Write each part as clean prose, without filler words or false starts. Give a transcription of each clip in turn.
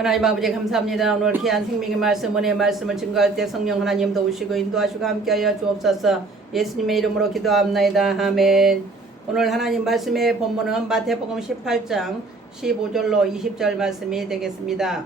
하나님 아버지 감사합니다. 오늘 귀한 생명의 말씀, 은혜의 말씀을 증거할 때 성령 하나님 도우시고 인도하시고 함께하여 주옵소서. 예수님의 이름으로 기도합나이다. 아멘. 오늘 하나님 말씀의 본문은 마태복음 18장 15절로 20절 말씀이 되겠습니다.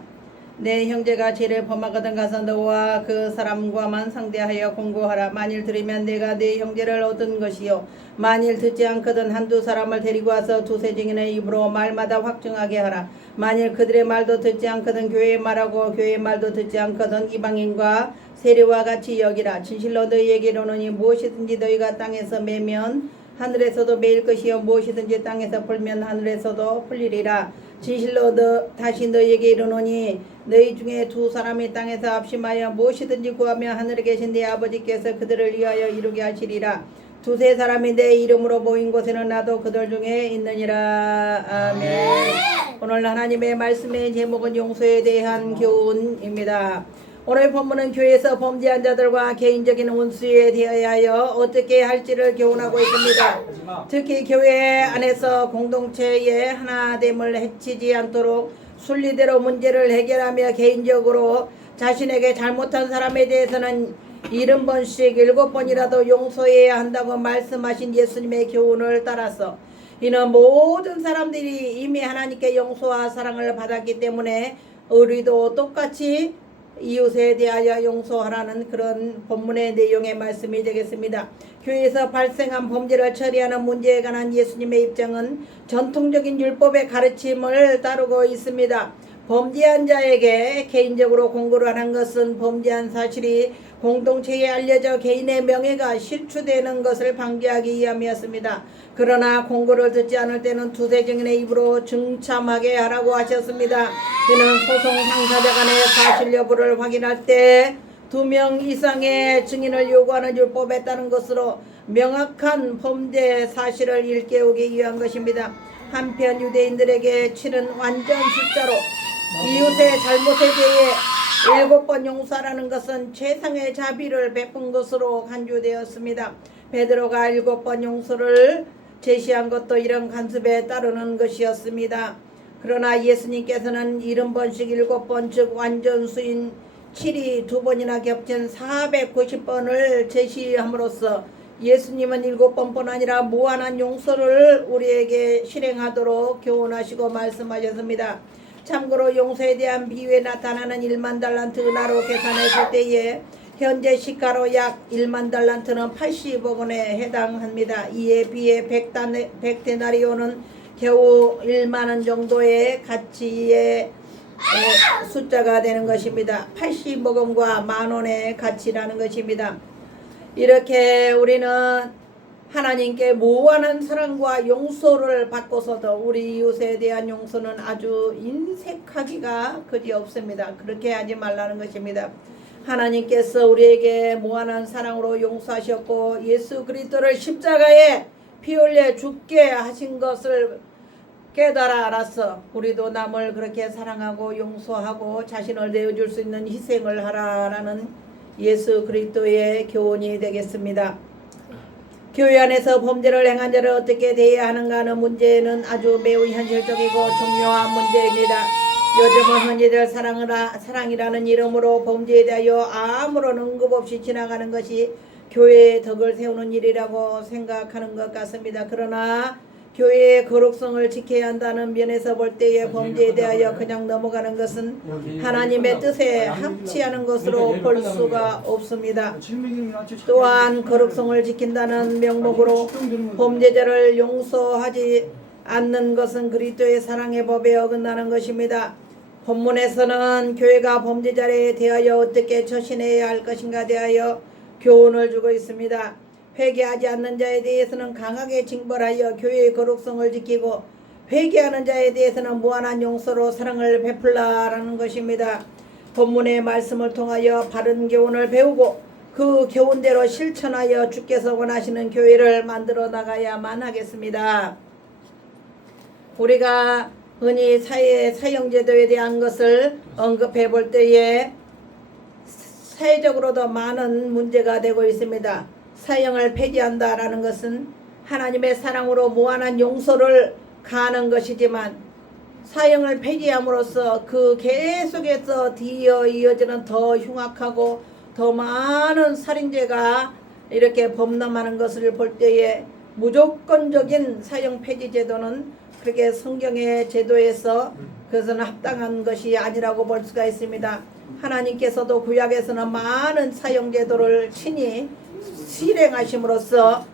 내 형제가 죄를 범하거든 가서 너와 그 사람과만 상대하여 공고하라. 만일 들으면 내가 네 형제를 얻은 것이요 만일 듣지 않거든 한두 사람을 데리고 와서 두세 증인의 입으로 말마다 확증하게 하라. 만일 그들의 말도 듣지 않거든 교회의 말하고 교회의 말도 듣지 않거든 이방인과 세리와 같이 여기라. 진실로 너희에게 이르노니 무엇이든지 너희가 땅에서 매면 하늘에서도 매일 것이요 무엇이든지 땅에서 풀면 하늘에서도 풀리리라. 진실로 다시 너희에게 이르노니 너희 중에 두 사람이 땅에서 합심하여 무엇이든지 구하며 하늘에 계신 네 아버지께서 그들을 위하여 이루게 하시리라. 두세 사람이 내 이름으로 모인 곳에는 나도 그들 중에 있느니라. 아멘. 오늘 하나님의 말씀의 제목은 용서에 대한 교훈입니다. 오늘 본문은 교회에서 범죄한 자들과 개인적인 원수에 대하여 어떻게 할지를 교훈하고 있습니다. 특히 교회 안에서 공동체의 하나됨을 해치지 않도록 순리대로 문제를 해결하며 개인적으로 자신에게 잘못한 사람에 대해서는 70번씩 7번이라도 용서해야 한다고 말씀하신 예수님의 교훈을 따라서 이는 모든 사람들이 이미 하나님께 용서와 사랑을 받았기 때문에 우리도 똑같이 이웃에 대하여 용서하라는 그런 본문의 내용의 말씀이 되겠습니다. 교회에서 발생한 범죄를 처리하는 문제에 관한 예수님의 입장은 전통적인 율법의 가르침을 따르고 있습니다. 범죄한 자에게 개인적으로 공고를 하는 것은 범죄한 사실이 공동체에 알려져 개인의 명예가 실추되는 것을 방지하기 위함이었습니다. 그러나 공고를 듣지 않을 때는 두세 증인의 입으로 증참하게 하라고 하셨습니다. 이는 소송 당사자 간의 사실 여부를 확인할 때 2명 이상의 증인을 요구하는 율법에 따른 것으로 명확한 범죄 사실을 일깨우기 위한 것입니다. 한편 유대인들에게 치는 완전 숫자로 이웃의 잘못에 대해 7번 용서하라는 것은 최상의 자비를 베푼 것으로 간주되었습니다. 베드로가 7번 용서를 제시한 것도 이런 간섭에 따르는 것이었습니다. 그러나 예수님께서는 70번씩 7번 즉 완전수인 7이 2번이나 겹친 490번을 제시함으로써 예수님은 7번뿐 아니라 무한한 용서를 우리에게 실행하도록 교훈하시고 말씀하셨습니다. 참고로 용서에 대한 비유에 나타나는 1만 달란트 은하로 계산했을 때에 현재 시가로 약 1만 달란트는 80억 원에 해당합니다. 이에 비해 100데나리온은 겨우 1만 원 정도의 가치의 숫자가 되는 것입니다. 80억 원과 만 원의 가치라는 것입니다. 이렇게 우리는 하나님께 무한한 사랑과 용서를 받고서도 우리 이웃에 대한 용서는 아주 인색하기가 그지없습니다. 그렇게 하지 말라는 것입니다. 하나님께서 우리에게 무한한 사랑으로 용서하셨고 예수 그리스도를 십자가에 피 흘려 죽게 하신 것을 깨달아 알아서 우리도 남을 그렇게 사랑하고 용서하고 자신을 내어줄 수 있는 희생을 하라라는 예수 그리스도의 교훈이 되겠습니다. 교회 안에서 범죄를 행한 자를 어떻게 대해야 하는가 하는 문제는 아주 매우 현실적이고 중요한 문제입니다. 요즘은 흔히들 사랑이라는 이름으로 범죄에 대하여 아무런 언급 없이 지나가는 것이 교회의 덕을 세우는 일이라고 생각하는 것 같습니다. 그러나 교회의 거룩성을 지켜야 한다는 면에서 볼 때의 범죄에 대하여 그냥 넘어가는 것은 하나님의 뜻에 합치하는 것으로 볼 수가 없습니다. 또한 거룩성을 지킨다는 명목으로 범죄자를 용서하지 않는 것은 그리스도의 사랑의 법에 어긋나는 것입니다. 본문에서는 교회가 범죄자에 대하여 어떻게 처신해야 할 것인가 대하여 교훈을 주고 있습니다. 회개하지 않는 자에 대해서는 강하게 징벌하여 교회의 거룩성을 지키고 회개하는 자에 대해서는 무한한 용서로 사랑을 베풀라라는 것입니다. 본문의 말씀을 통하여 바른 교훈을 배우고 그 교훈대로 실천하여 주께서 원하시는 교회를 만들어 나가야만 하겠습니다. 우리가 흔히 사형제도에 대한 것을 언급해 볼 때에 사회적으로도 많은 문제가 되고 있습니다. 사형을 폐지한다라는 것은 하나님의 사랑으로 무한한 용서를 가하는 것이지만 사형을 폐지함으로써 그 계속해서 이어지는 더 흉악하고 더 많은 살인죄가 이렇게 범람하는 것을 볼 때에 무조건적인 사형 폐지 제도는 그렇게 성경의 제도에서 그것은 합당한 것이 아니라고 볼 수가 있습니다. 하나님께서도 구약에서는 많은 사형 제도를 친히 실행하심으로써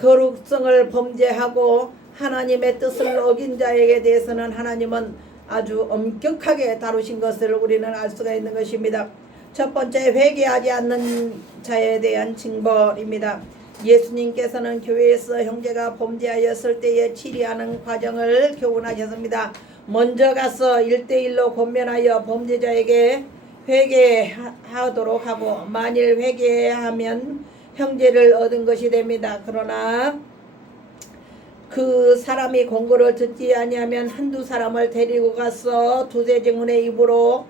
거룩성을 범죄하고 하나님의 뜻을 어긴 자에게 대해서는 하나님은 아주 엄격하게 다루신 것을 우리는 알 수가 있는 것입니다. 첫 번째, 회개하지 않는 자에 대한 징벌입니다. 예수님께서는 교회에서 형제가 범죄하였을 때에 치리하는 과정을 교훈하셨습니다. 먼저 가서 1대1로 권면하여 범죄자에게 회개하도록 하고, 만일 회개하면 형제를 얻은 것이 됩니다. 그러나 그 사람이 공고를 듣지 아니하면 한두 사람을 데리고 가서 두세 증언의 입으로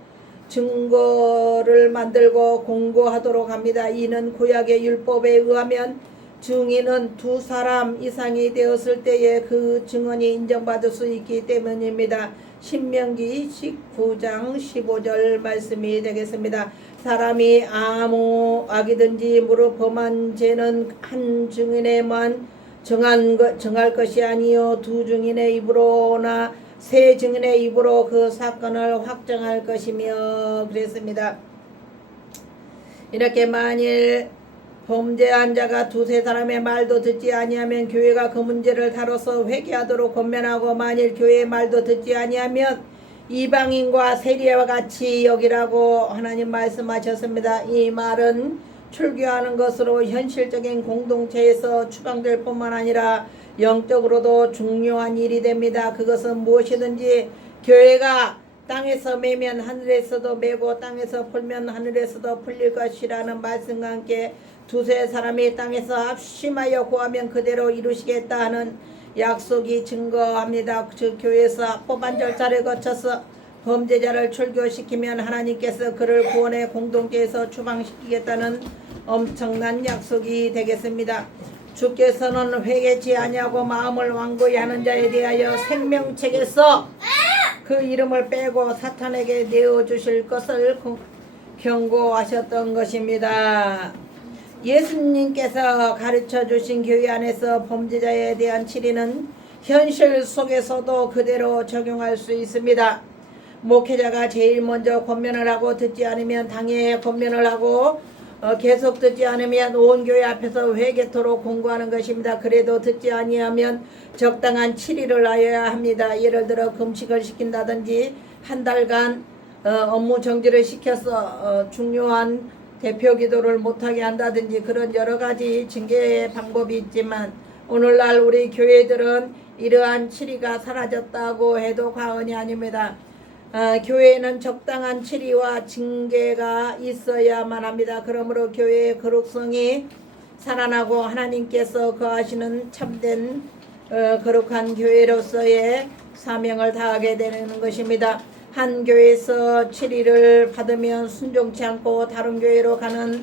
증거를 만들고 공고하도록 합니다. 이는 구약의 율법에 의하면 증인은 두 사람 이상이 되었을 때에 그 증언이 인정받을 수 있기 때문입니다. 신명기 19장 15절 말씀이 되겠습니다. 사람이 아무 악이든지 무릇 범한 죄는 한 증인에만 정할 것이 아니요 두 증인의 입으로나 세 증인의 입으로 그 사건을 확정할 것이며 그랬습니다. 이렇게 만일 범죄한 자가 두세 사람의 말도 듣지 아니하면 교회가 그 문제를 다뤄서 회개하도록 권면하고, 만일 교회의 말도 듣지 아니하면 이방인과 세리와 같이 여기라고 하나님 말씀하셨습니다. 이 말은 출교하는 것으로 현실적인 공동체에서 추방될 뿐만 아니라 영적으로도 중요한 일이 됩니다. 그것은 무엇이든지 교회가 땅에서 매면 하늘에서도 매고 땅에서 풀면 하늘에서도 풀릴 것이라는 말씀과 함께 두세 사람이 땅에서 합심하여 구하면 그대로 이루시겠다 하는 약속이 증거합니다. 즉 교회에서 뽑안 절차를 거쳐서 범죄자를 출교시키면 하나님께서 그를 구원의 공동체에서 추방시키겠다는 엄청난 약속이 되겠습니다. 주께서는 회개치 아니하고 마음을 완고히 하는 자에 대하여 생명책에서 그 이름을 빼고 사탄에게 내어주실 것을 경고하셨던 것입니다. 예수님께서 가르쳐 주신 교회 안에서 범죄자에 대한 치리는 현실 속에서도 그대로 적용할 수 있습니다. 목회자가 제일 먼저 권면을 하고 듣지 않으면 당에 권면을 하고 계속 듣지 않으면 온 교회 앞에서 회개토록 공고하는 것입니다. 그래도 듣지 아니하면 적당한 치리를 하여야 합니다. 예를 들어 금식을 시킨다든지 한 달간 업무 정지를 시켜서 중요한 대표 기도를 못하게 한다든지 그런 여러 가지 징계의 방법이 있지만, 오늘날 우리 교회들은 이러한 치리가 사라졌다고 해도 과언이 아닙니다. 교회에는 적당한 치리와 징계가 있어야만 합니다. 그러므로 교회의 거룩성이 살아나고 하나님께서 거하시는 참된 거룩한 교회로서의 사명을 다하게 되는 것입니다. 한 교회에서 치리를 받으면 순종치 않고 다른 교회로 가는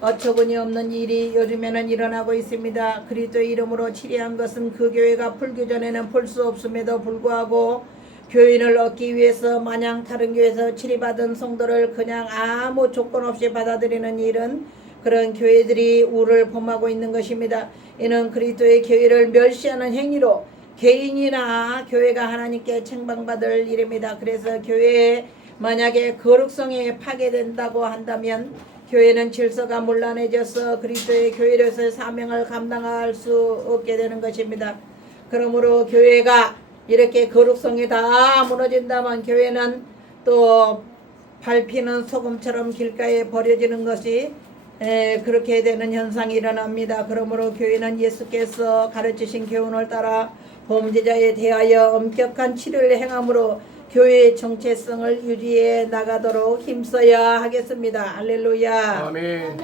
어처구니 없는 일이 요즘에는 일어나고 있습니다. 그리스도의 이름으로 치리한 것은 그 교회가 풀기 전에는 풀 수 없음에도 불구하고 교인을 얻기 위해서 마냥 다른 교회에서 치리받은 성도를 그냥 아무 조건 없이 받아들이는 일은 그런 교회들이 우를 범하고 있는 것입니다. 이는 그리스도의 교회를 멸시하는 행위로 개인이나 교회가 하나님께 책망받을 일입니다. 그래서 교회에 만약에 거룩성이 파괴된다고 한다면 교회는 질서가 문란해져서 그리스도의 교회로서의 사명을 감당할 수 없게 되는 것입니다. 그러므로 교회가 이렇게 거룩성이 다 무너진다면 교회는 또 밟히는 소금처럼 길가에 버려지는 것이 그렇게 되는 현상이 일어납니다. 그러므로 교회는 예수께서 가르치신 교훈을 따라 범죄자에 대하여 엄격한 치료를 행함으로 교회의 정체성을 유지해 나가도록 힘써야 하겠습니다. 할렐루야. 아멘.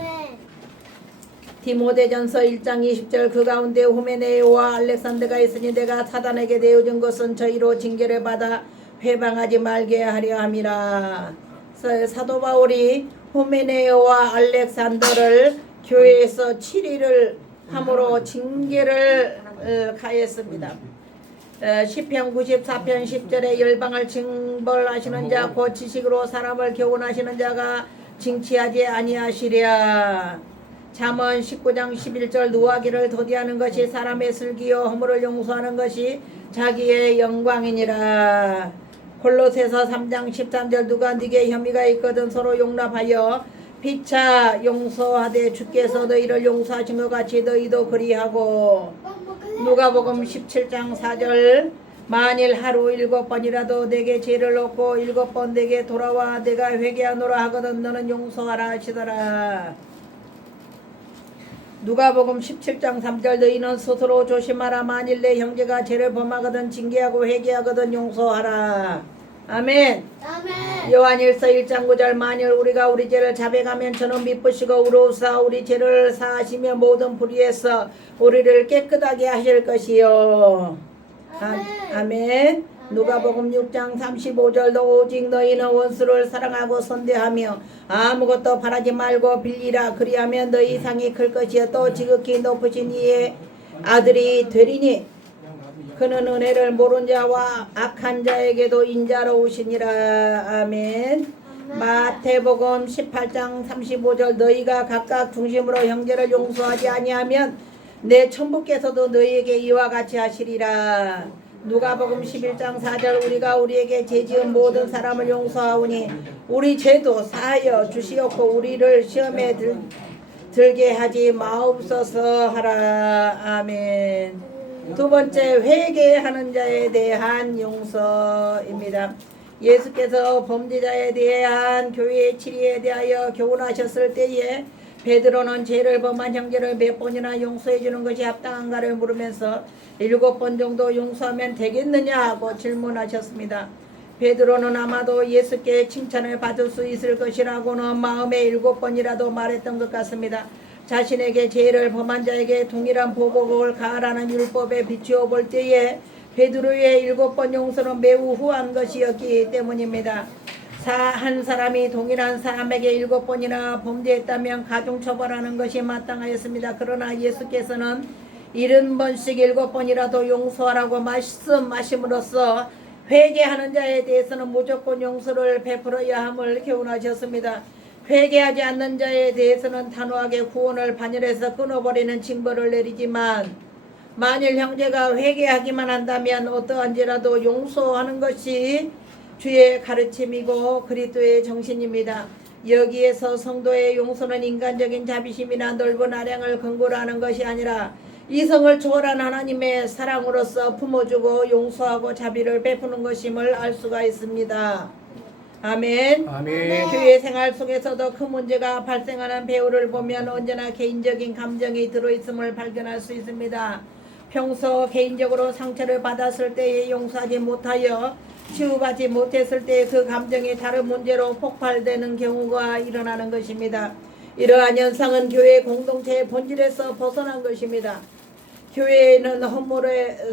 디모데전서 1장 20절 그 가운데 후메네오와 알렉산더가 있으니 내가 사단에게 내어준 것은 저희로 징계를 받아 회방하지 말게 하려 함이라. 사도 바울이 후메네오와 알렉산더를 교회에서 치리를 함으로 징계를 가했습니다. 시편 94편 10절에 열방을 징벌하시는 자 곧 지식으로 사람을 교훈하시는 자가 징치하지 아니하시랴. 잠언 19장 11절 노하기를 도디하는 것이 사람의 슬기요 허물을 용서하는 것이 자기의 영광이니라. 골로새서 3장 13절 누가 네게 혐의가 있거든 서로 용납하여 피차 용서하되 주께서 너희를 용서하신 것 같이 너희도 그리하고. 누가복음 17장 4절 만일 하루 7번이라도 내게 죄를 얻고 7번 내게 돌아와 내가 회개하노라 하거든 너는 용서하라 하시더라. 누가복음 17장 3절 너희는 스스로 조심하라. 만일 내 형제가 죄를 범하거든 징계하고 회개하거든 용서하라. 아멘. 아멘. 요한일서 1장 9절 만일 우리가 우리 죄를 자백하면 저는 미쁘시고 우로사 우리 죄를 사하시며 모든 불의에서 우리를 깨끗하게 하실 것이요. 아멘. 누가복음 6장 35절도 오직 너희는 원수를 사랑하고 선대하며 아무것도 바라지 말고 빌리라. 그리하면 너희 상이 클 것이요 또 지극히 높으신 이의 아들이 되리니 그는 은혜를 모른 자와 악한 자에게도 인자로우시니라. 아멘. 마태복음 18장 35절 너희가 각각 중심으로 형제를 용서하지 아니하면 내 천부께서도 너희에게 이와 같이 하시리라. 누가복음 11장 4절 우리가 우리에게 죄지은 모든 사람을 용서하오니 우리 죄도 사하여 주시옵고 우리를 시험에 들게 하지 마옵소서 하라. 아멘. 두 번째 회개하는 자에 대한 용서입니다. 예수께서 범죄자에 대한 교회의 치리에 대하여 교훈하셨을 때에 베드로는 죄를 범한 형제를 몇 번이나 용서해 주는 것이 합당한가를 물으면서 7번 정도 용서하면 되겠느냐고 질문하셨습니다. 베드로는 아마도 예수께 칭찬을 받을 수 있을 것이라고는 마음에 7번이라도 말했던 것 같습니다. 자신에게 죄를 범한 자에게 동일한 보복을 가하라는 율법에 비추어 볼 때에 베드로의 7번 용서는 매우 후한 것이었기 때문입니다. 한 사람이 동일한 사람에게 7번이나 범죄했다면 가중처벌하는 것이 마땅하였습니다. 그러나 예수께서는 70번씩 7번이라도 용서하라고 말씀하심으로써 회개하는 자에 대해서는 무조건 용서를 베풀어야 함을 교훈하셨습니다. 회개하지 않는 자에 대해서는 단호하게 구원을 반열해서 끊어버리는 징벌을 내리지만 만일 형제가 회개하기만 한다면 어떠한지라도 용서하는 것이 주의 가르침이고 그리스도의 정신입니다. 여기에서 성도의 용서는 인간적인 자비심이나 넓은 아량을 근거로 하는 것이 아니라 이성을 초월한 하나님의 사랑으로서 품어주고 용서하고 자비를 베푸는 것임을 알 수가 있습니다. 아멘. 아멘. 교회 생활 속에서도 큰 문제가 발생하는 배우를 보면 언제나 개인적인 감정이 들어있음을 발견할 수 있습니다. 평소 개인적으로 상처를 받았을 때에 용서하지 못하여 치유받지 못했을 때 그 감정이 다른 문제로 폭발되는 경우가 일어나는 것입니다. 이러한 현상은 교회 공동체의 본질에서 벗어난 것입니다. 교회에는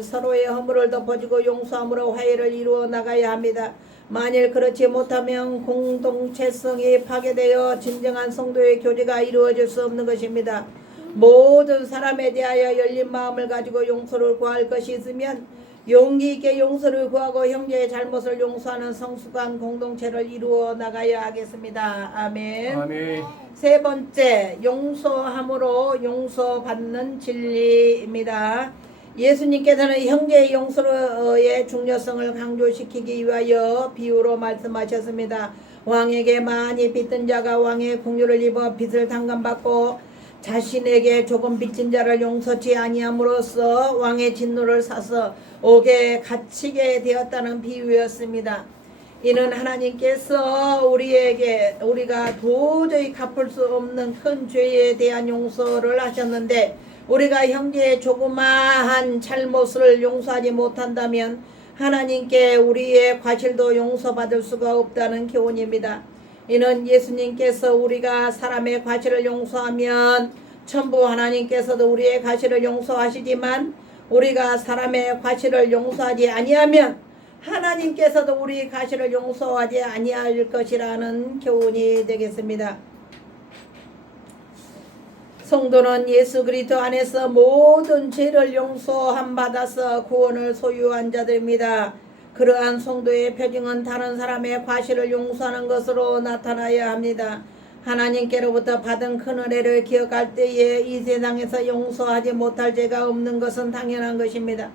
서로의 허물을 덮어주고 용서함으로 화해를 이루어 나가야 합니다. 만일 그렇지 못하면 공동체성이 파괴되어 진정한 성도의 교제가 이루어질 수 없는 것입니다. 모든 사람에 대하여 열린 마음을 가지고 용서를 구할 것이 있으면 용기 있게 용서를 구하고 형제의 잘못을 용서하는 성숙한 공동체를 이루어 나가야 하겠습니다. 아멘. 아멘. 세 번째, 용서함으로 용서받는 진리입니다. 예수님께서는 형제의 용서의 중요성을 강조시키기 위하여 비유로 말씀하셨습니다. 왕에게 많이 빚든 자가 왕의 긍휼을 입어 빚을 탕감받고 자신에게 조금 빚진 자를 용서치 아니함으로써 왕의 진노를 사서 옥에 갇히게 되었다는 비유였습니다. 이는 하나님께서 우리가 도저히 갚을 수 없는 큰 죄에 대한 용서를 하셨는데 우리가 형제의 조그마한 잘못을 용서하지 못한다면 하나님께 우리의 과실도 용서받을 수가 없다는 교훈입니다. 이는 예수님께서 우리가 사람의 과실을 용서하면 전부 하나님께서도 우리의 과실을 용서하시지만 우리가 사람의 과실을 용서하지 아니하면 하나님께서도 우리 과실을 용서하지 아니할 것이라는 교훈이 되겠습니다. 성도는 예수 그리스도 안에서 모든 죄를 용서함 받아서 구원을 소유한 자들입니다. 그러한 성도의 표징은 다른 사람의 과실을 용서하는 것으로 나타나야 합니다. 하나님께로부터 받은 큰 은혜를 기억할 때에 이 세상에서 용서하지 못할 죄가 없는 것은 당연한 것입니다.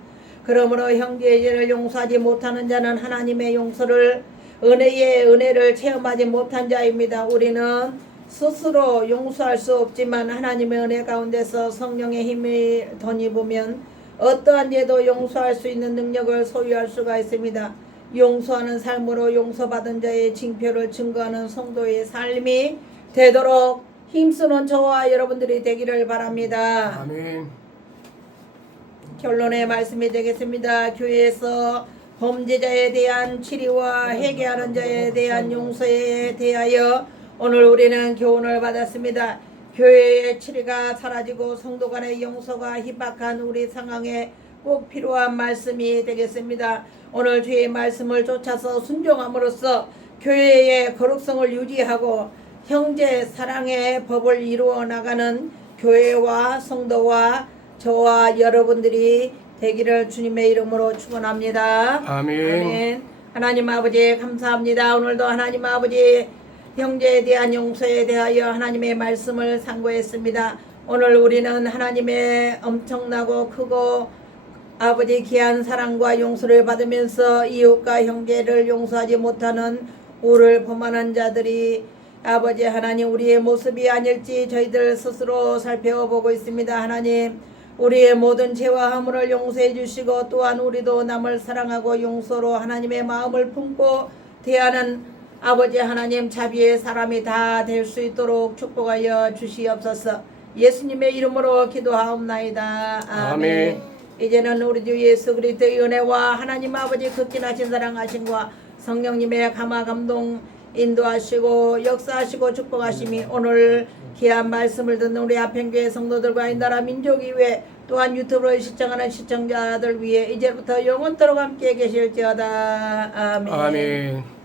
그러므로 형제의 죄를 용서하지 못하는 자는 하나님의 용서를 은혜의 은혜를 체험하지 못한 자입니다. 우리는 스스로 용서할 수 없지만 하나님의 은혜 가운데서 성령의 힘을 덧입으면 어떠한 죄도 용서할 수 있는 능력을 소유할 수가 있습니다. 용서하는 삶으로 용서받은 자의 징표를 증거하는 성도의 삶이 되도록 힘쓰는 저와 여러분들이 되기를 바랍니다. 아멘. 결론의 말씀이 되겠습니다. 교회에서 범죄자에 대한 치리와 회개하는 자에 대한 용서에 대하여 오늘 우리는 교훈을 받았습니다. 교회의 치리가 사라지고 성도 간의 용서가 희박한 우리 상황에 꼭 필요한 말씀이 되겠습니다. 오늘 주의 말씀을 쫓아서 순종함으로써 교회의 거룩성을 유지하고 형제 사랑의 법을 이루어 나가는 교회와 성도와 저와 여러분들이 되기를 주님의 이름으로 축원합니다. 아멘. 하나님 아버지 감사합니다. 오늘도 하나님 아버지 형제에 대한 용서에 대하여 하나님의 말씀을 상고했습니다. 오늘 우리는 하나님의 엄청나고 크고 아버지 귀한 사랑과 용서를 받으면서 이웃과 형제를 용서하지 못하는 우를 범하는 자들이 아버지 하나님 우리의 모습이 아닐지 저희들 스스로 살펴보고 있습니다. 하나님 우리의 모든 죄와 허물을 용서해 주시고 또한 우리도 남을 사랑하고 용서로 하나님의 마음을 품고 대하는 아버지 하나님 자비의 사람이 다 될 수 있도록 축복하여 주시옵소서. 예수님의 이름으로 기도하옵나이다. 아멘. 이제는 우리 주 예수 그리스도의 은혜와 하나님 아버지 극진하신 사랑하심과 성령님의 감화 감동 인도하시고 역사하시고 축복하심이 오늘 귀한 말씀을 듣는 우리 아편교회 성도들과 이 나라 민족이 위해 또한 유튜브로 시청하는 시청자들 위해 이제부터 영원토록 함께 계실지어다. 아멘. 아멘.